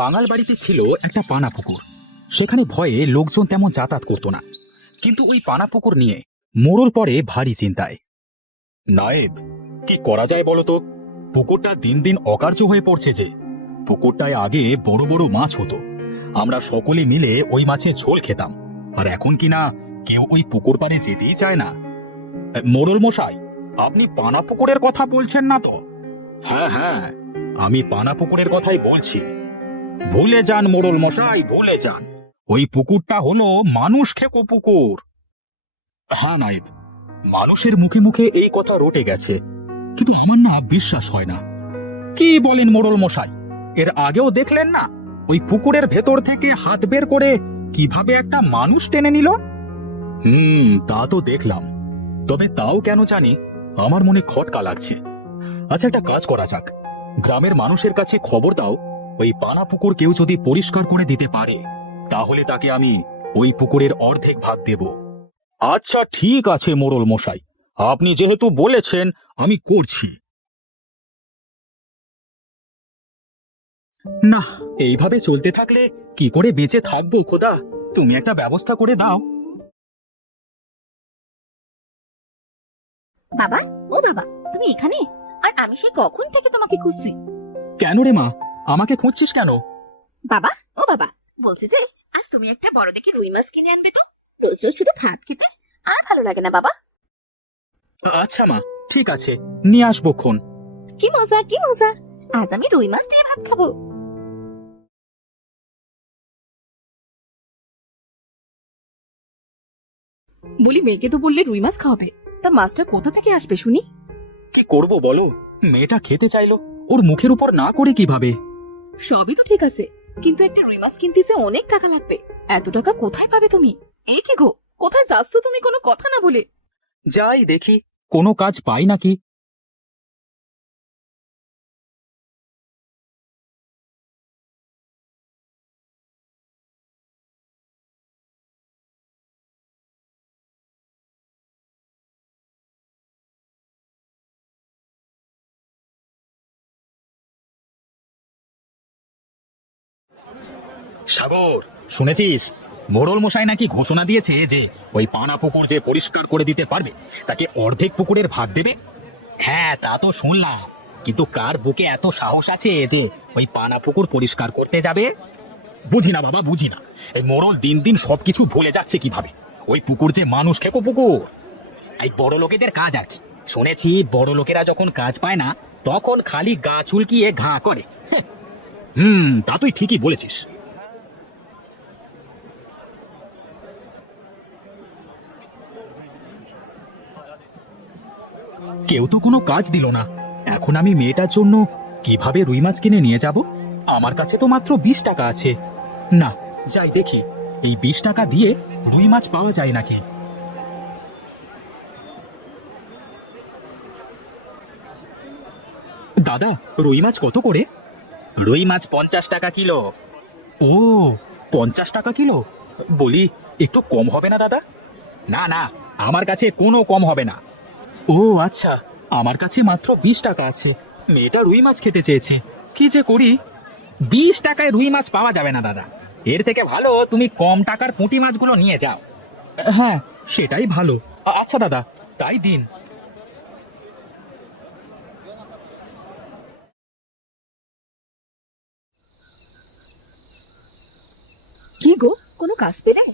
বাঙাল বাড়িতে ছিল একটা পানা পুকুর। সেখানে ভয়ে লোকজন তেমন যাতায়াত করতো না, কিন্তু ওই পানা পুকুর নিয়ে মোড়ল পড়ে ভারী চিন্তায়। নায়েব, কি করা যায় বলো তো? পুকুরটা দিন দিন অকার্য হয়ে পড়ছে যে। পুকুরটায় আগে বড় বড় মাছ হতো, আমরা সকলে মিলে ওই মাছের ঝোল খেতাম, আর এখন কিনা কেউ ওই পুকুর পাড়ে যেতেই চায় না। মোড়ল মশাই, আপনি পানা পুকুরের কথা বলছেন না তো? হ্যাঁ হ্যাঁ, আমি পানা পুকুরের কথাই বলছি। ভুলে যান মোড়ল মশাই, ভুলে যান। ওই পুকুরটা হলো মানুষ খেকো পুকুর। হ্যাঁ নায়েব, মানুষের মুখে মুখে এই কথা রটে গেছে, কিন্তু আমার না বিশ্বাস হয় না। কি বলেন মোড়ল মশাই? এর আগেও দেখলেন না ওই পুকুরের ভেতর থেকে হাত বের করে কিভাবে একটা মানুষ টেনে নিল? তা তো দেখলাম, তবে তাও কেন জানি আমার মনে খটকা লাগছে। আচ্ছা, একটা কাজ করা যাক, গ্রামের মানুষের কাছে খবর দাও, ওই পানা পুকুর কেউ যদি পরিষ্কার করে দিতে পারে তাহলে তাকে আমি ওই পুকুরের অর্ধেক ভাগ দেব। আচ্ছা ঠিক আছে মোড়ল মশাই, আপনি যেহেতু বলেছেন আমি করছি। না, এইভাবে চলতে থাকলে কি করে বেঁচে থাকবো খোদা? তুমি একটা ব্যবস্থা করে দাও। বাবা, ও বাবা, তুমি এখানে? আর আমি সে কখন থেকে তোমাকে খুঁজছি। কেন রে মা, আমাকে খুঁজছিস কেন? বাবা, ও বাবা, বলছি যে আজ তুমি একটা বড় দেখে রুই মাছ কিনে আনবে তো। রোজ রোজ শুধু ভাত খেতে আর ভালো লাগে না বাবা। আচ্ছা মা, ঠিক আছে, নিয়ে আসবো খন। কি মজা, কি মজা! আজ আমি রুই মাছ দিয়ে ভাত খাবো। বলি, মেয়েকে তো বললে রুই মাছ খাওয়াবে, তা মাছটা কোথা থেকে আসবে শুনি? কি করব বলো, মেয়েটা খেতে চাইলো, ওর মুখের উপর না করে কিভাবে? সবই তো ঠিক আছে, কিন্তু একটা রুই মাছ কিনতে যে অনেক টাকা লাগবে। এত টাকা কোথায় পাবে তুমি? এই কি গো, কোথায় যাচ্ছ তুমি কোনো কথা না বলে? যাই দেখি কোনো কাজ পাই নাকি। সাগর, শুনেছিস মোড়ল মশাই নাকি ঘোষণা দিয়েছে যে ওই পানা পুকুর যে পরিষ্কার করে দিতে পারবে তাকে অর্ধেক পুকুরের ভাগ দেবে? হ্যাঁ, তা তো শুনলাম, কিন্তু কার বুকে এত সাহস আছে যে ওই পানা পুকুর পরিষ্কার করতে যাবে? বুঝি না বাবা, বুঝি না। এই মোড়ল দিন দিন সবকিছু ভুলে যাচ্ছে কিভাবে। ওই পুকুর যে মানুষ খেকো পুকুর, এই বড় লোকেদের কাজ আর কি। শুনেছি বড় লোকেরা যখন কাজ পায় না তখন খালি গা চুলকিয়ে ঘা করে। তা তুই ঠিকই বলেছিস। কেউ তো কোনো কাজ দিল না, এখন আমি মেয়েটার জন্য কিভাবে রুই মাছ কিনে নিয়ে যাব? আমার কাছে তো মাত্র 20 টাকা আছে। না, যাই দেখি এই 20 টাকা দিয়ে রুই মাছ পাওয়া যায় নাকি। দাদা, রুই মাছ কত করে? রুই মাছ 50 টাকা কিলো। ও, 50 টাকা কিলো? বলি, একটু কম হবে না দাদা? না না, আমার কাছে কোনো কম হবে না। ও আচ্ছা, আমার কাছে মাত্র 20 টাকা আছে, মেয়েটা রুই মাছ খেতে চেয়েছে, কি যে করি। 20 টাকায় রুই মাছ পাওয়া যাবে না দাদা, এর থেকে ভালো তুমি কম টাকার পুঁটি মাছগুলো নিয়ে যাও। হ্যাঁ, সেটাই ভালো। আচ্ছা দাদা, তাই দিন। কি গো, কোনো কাজ পেলে?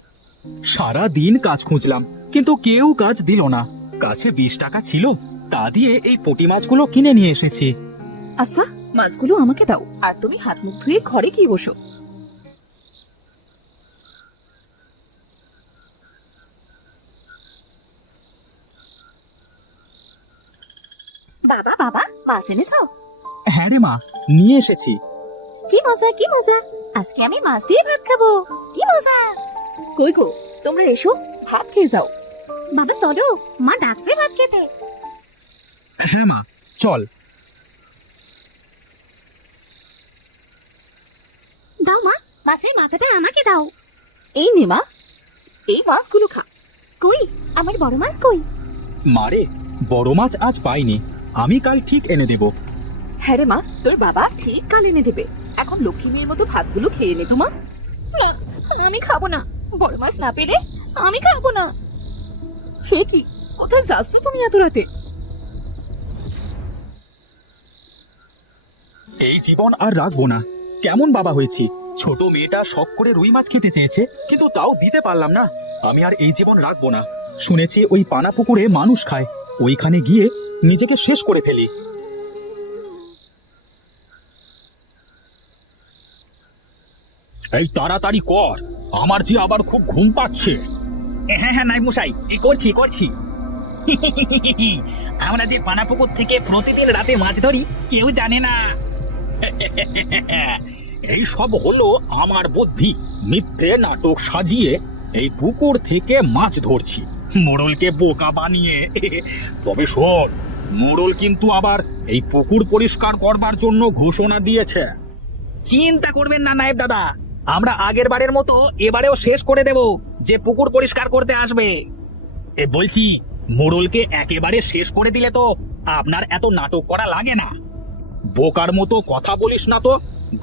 সারা দিন কাজ খুঁজলাম, কিন্তু কেউ কাজ দিল না। কাছে 20 টাকা ছিল, তা দিয়ে এই পুঁটি মাছগুলো কিনে নিয়ে এসেছি। আচ্ছা, মাছগুলো আমাকে দাও, আর তুমি হাত মুখ ধুয়ে ঘরে গিয়ে বসো। বাবা বাবা, মাছ এনেছো? হ্যাঁ রে মা, নিয়ে এসেছি। কি মজা, কি মজা! আজকে আমি মাছ দিয়ে ভাত খাবো, কি মজা! কই গো, তোমরা এসো, ভাত খেয়ে যাও। বাবা চলো, মা ডাকছে ভাত খেতে। হ্যাঁ মা, চল। দাও মা, মাছের মাথাটা আমাকে দাও। এই নে মা, এই মাছগুলো খা। কই, আমার বড় মাছ কই? মারে, বড় মাছ আজ পাইনি, আমি কাল ঠিক এনে দেব। হ্যাঁ রে মা, তোর বাবা ঠিক কাল এনে দেবে। এখন এখন লক্ষ্মী মেয়ের মতো ভাতগুলো খেয়ে নে তোমা। না, আমি খাবো না। বড় মাছ না পেলে আমি খাবো না। হে কি, কোথায় যাচ্ছ তুমি এত রাতে? এই জীবন আর রাখবো না। কেমন বাবা হয়েছি, ছোট মেয়েটা শখ করে রুই মাছ খেতে চেয়েছে, কিন্তু তাও দিতে পারলাম না। আমি আর এই জীবন রাখবো না। শুনেছি ওই পানা পুকুরে মানুষ খায়, ওইখানে গিয়ে নিজেকে শেষ করে ফেলি। এই তাড়াতাড়ি কর, আমার যে আবার খুব ঘুম পাচ্ছে। হ্যাঁ হ্যাঁ নাইব মশাই, করছি করছি। আমরা যে পানাপুকুর থেকে প্রতিদিন রাতে মাছ ধরি কেউ জানে না। এই সব হলো আমার বুদ্ধি। মিথ্যে নাটক সাজিয়ে এই পুকুর থেকে মাছ ধরছি, মোড়লকে বোকা বানিয়ে। তবে শোন, মোড়ল কিন্তু আবার এই পুকুর পরিষ্কার করবার জন্য ঘোষণা দিয়েছে। চিন্তা করবেন না নায়েব দাদা, আমরা আগের বারের মতো এবারেও শেষ করে দেব যে পুকুর পরিষ্কার করতে আসবে। বলছি, মোড়লকে একেবারে শেষ করে দিলে তো আপনার এত নাটক করা লাগে না। বোকার মতো কথা বলিস না তো।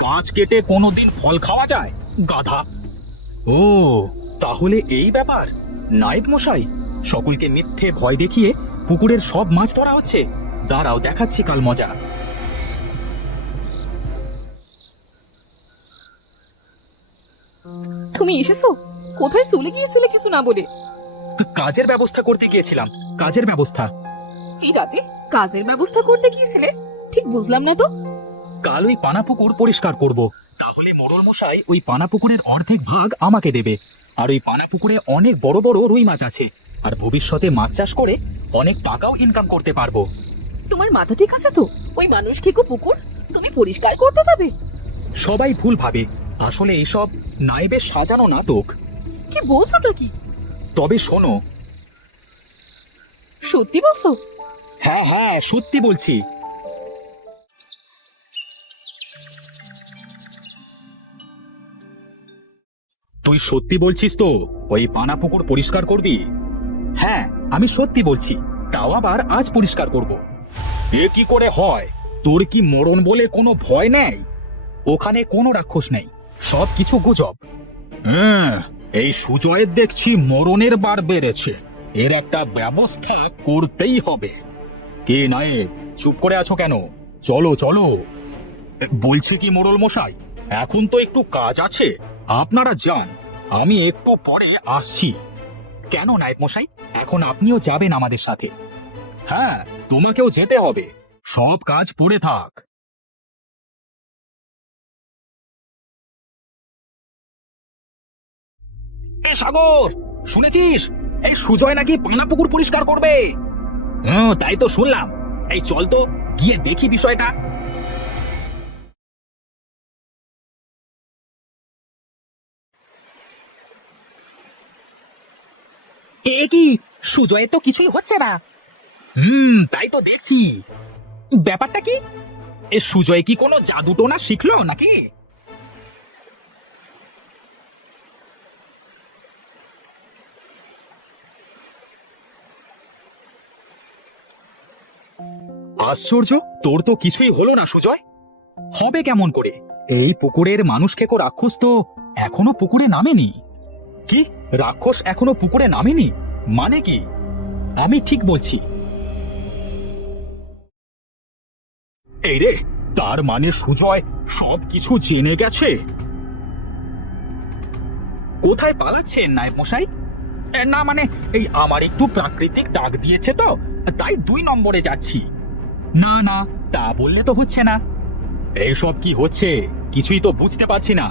গাছ কেটে কোনোদিন ফল খাওয়া যায়, গাধা। ও, তাহলে এই ব্যাপার। নায়েব মশাই, সকলকে মিথ্যে ভয় দেখিয়ে পুকুরের সব মাছ ধরা হচ্ছে। দাঁড়াও, দেখাচ্ছি কাল মজা। তুমি এসেছো? কোথায় চলে গিয়েছিলে কিছু না বলে? কাজের ব্যবস্থা করতে গিয়েছিলাম। কাজের ব্যবস্থা? এই রাতে কাজের ব্যবস্থা করতে গিয়েছিলে? ঠিক বুঝলাম না তো। কাল ওই পানা পুকুর পরিষ্কার করব। তাহলে মোড়ল মশাই ওই পানা পুকুরের অর্ধেক ভাগ আমাকে দেবে। আর ওই পানা পুকুরে অনেক বড় বড় রুই মাছ আছে, আর ভবিষ্যতে মাছ চাষ করে অনেক টাকাও ইনকাম করতে পারবো। তোমার মাথা ঠিক আছে তো? ওই মানুষ খেকো পুকুর তুমি পরিষ্কার করতে যাবে? সবাই ভুল ভাবে, আসলে এসব নায়েবের সাজানো নাটক। কি বলছোটা কি? তবে শোনো। সত্যি বলছো? হ্যাঁ হ্যাঁ, সত্যি বলছি। তুই সত্যি বলছিস তো ওই পানা পুকুর পরিষ্কার করবি? হ্যাঁ, আমি সত্যি বলছি, তাও আবার আজ পরিষ্কার করব। এ কি করে হয়? তোর কি মরণ বলে কোনো ভয় নেই? ওখানে কোনো রাক্ষস নেই, সব কিছু গুজব। এই সুজয়ের দেখছি মরণের বার বেড়েছে। এর একটা ব্যবস্থা করতেই হবে। কে নায়েব, চুপ করে আছো কেন? চলো চলো। বলছে কি মোড়ল মশাই, এখন তো একটু কাজ আছে, আপনারা যান, আমি একটু পরে আসছি। কেন নায়েব মশাই, এখন আপনিও যাবেন আমাদের সাথে? হ্যাঁ, তোমাকেও যেতে হবে, সব কাজ পড়ে থাক। এ সাগর, শুনেছিস এই সুজয় নাকি পানা পুকুর পরিষ্কার করবে? তাই তো শুনলাম। এই চল তো গিয়ে দেখি বিষয়টা। এ কি, সুজয়ের তো কিছুই হচ্ছে না। তাই তো দেখছি। ব্যাপারটা কি? এ সুজয় কি কোনো জাদু টোনা শিখলো নাকি? আশ্চর্য, তোর তো কিছুই হলো না সুজয়। হবে কেমন করে? এই পুকুরের মানুষ খেকো রাক্ষস তো এখনো পুকুরে নামেনি। কি, রাক্ষস এখনো পুকুরে নামেনি? মানে কি? আমি ঠিক বলছি। এই রে, তার মানে সুজয় সব কিছু জেনে গেছে। কোথায় পালাচ্ছেন নায়েব মশাই? না মানে, এই আমার একটু প্রাকৃতিক ডাক দিয়েছে তো, তাই 2 নম্বরে যাচ্ছি। না না, তা বললে তো হচ্ছে না। এইসব কি হচ্ছে কিছুই তো বুঝতে পারছি না।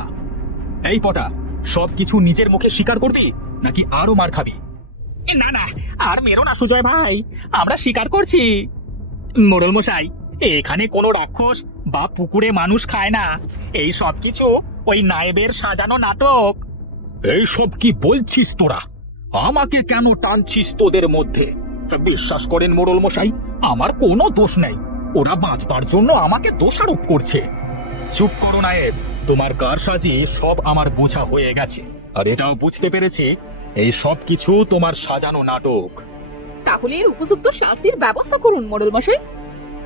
এই পটা, সব কিছু নিজের মুখে স্বীকার করবি নাকি আরো মার খাবি? না না, আর মেরো না সুজয় ভাই, আমরা স্বীকার করছি। মোড়ল মশাই, এখানে কোনো রাক্ষস বা পুকুরে মানুষ খায় না। এই সব কিছু ওই নায়েবের সাজানো নাটক। এইসব কি বলছিস তোরা? আমাকে কেন টানছিস তোদের মধ্যে? বিশ্বাস করেন মোড়ল মশাই, আমার কোনো দোষ নেই। ওরা বাঁচবার জন্য আমাকে দোষারোপ করছে। চুপ করো নায়েব, তোমার কারসাজি সব আমার বোঝা হয়ে গেছে, আর এটাও বুঝতে পেরেছি এই সব কিছু তোমার সাজানো নাটক। তাহলে এর উপযুক্ত শাস্তির ব্যবস্থা করুন মোড়ল মশাই।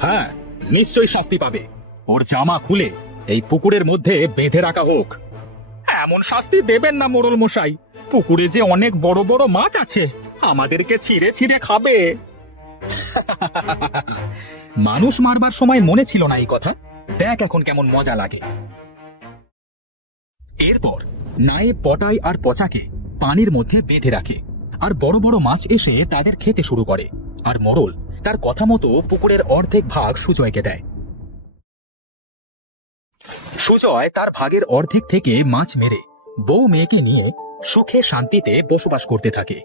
হ্যাঁ, নিশ্চয়ই শাস্তি পাবে। ওর জামা খুলে এই পুকুরের মধ্যে বেঁধে রাখা হোক। এমন শাস্তি দেবেন না মোড়ল মশাই, পুকুরে যে অনেক বড় বড় মাছ আছে, আমাদেরকে ছিঁড়ে ছিঁড়ে খাবে। মানুষ মারবার সময় মনে ছিল না এই কথা, দেখ এখন কেমন মজা লাগে। এরপর নায়েব পটাই আর পচাকে পানির মধ্যে বেঁধে রাখে, আর বড় বড় মাছ এসে তাদের খেতে শুরু করে। আর মোড়ল তার কথা মতো পুকুরের অর্ধেক ভাগ সুজয়কে দেয়। সুজয় তার ভাগের অর্ধেক থেকে মাছ মেরে বউ মেয়েকে নিয়ে সুখে শান্তিতে বসবাস করতে থাকে।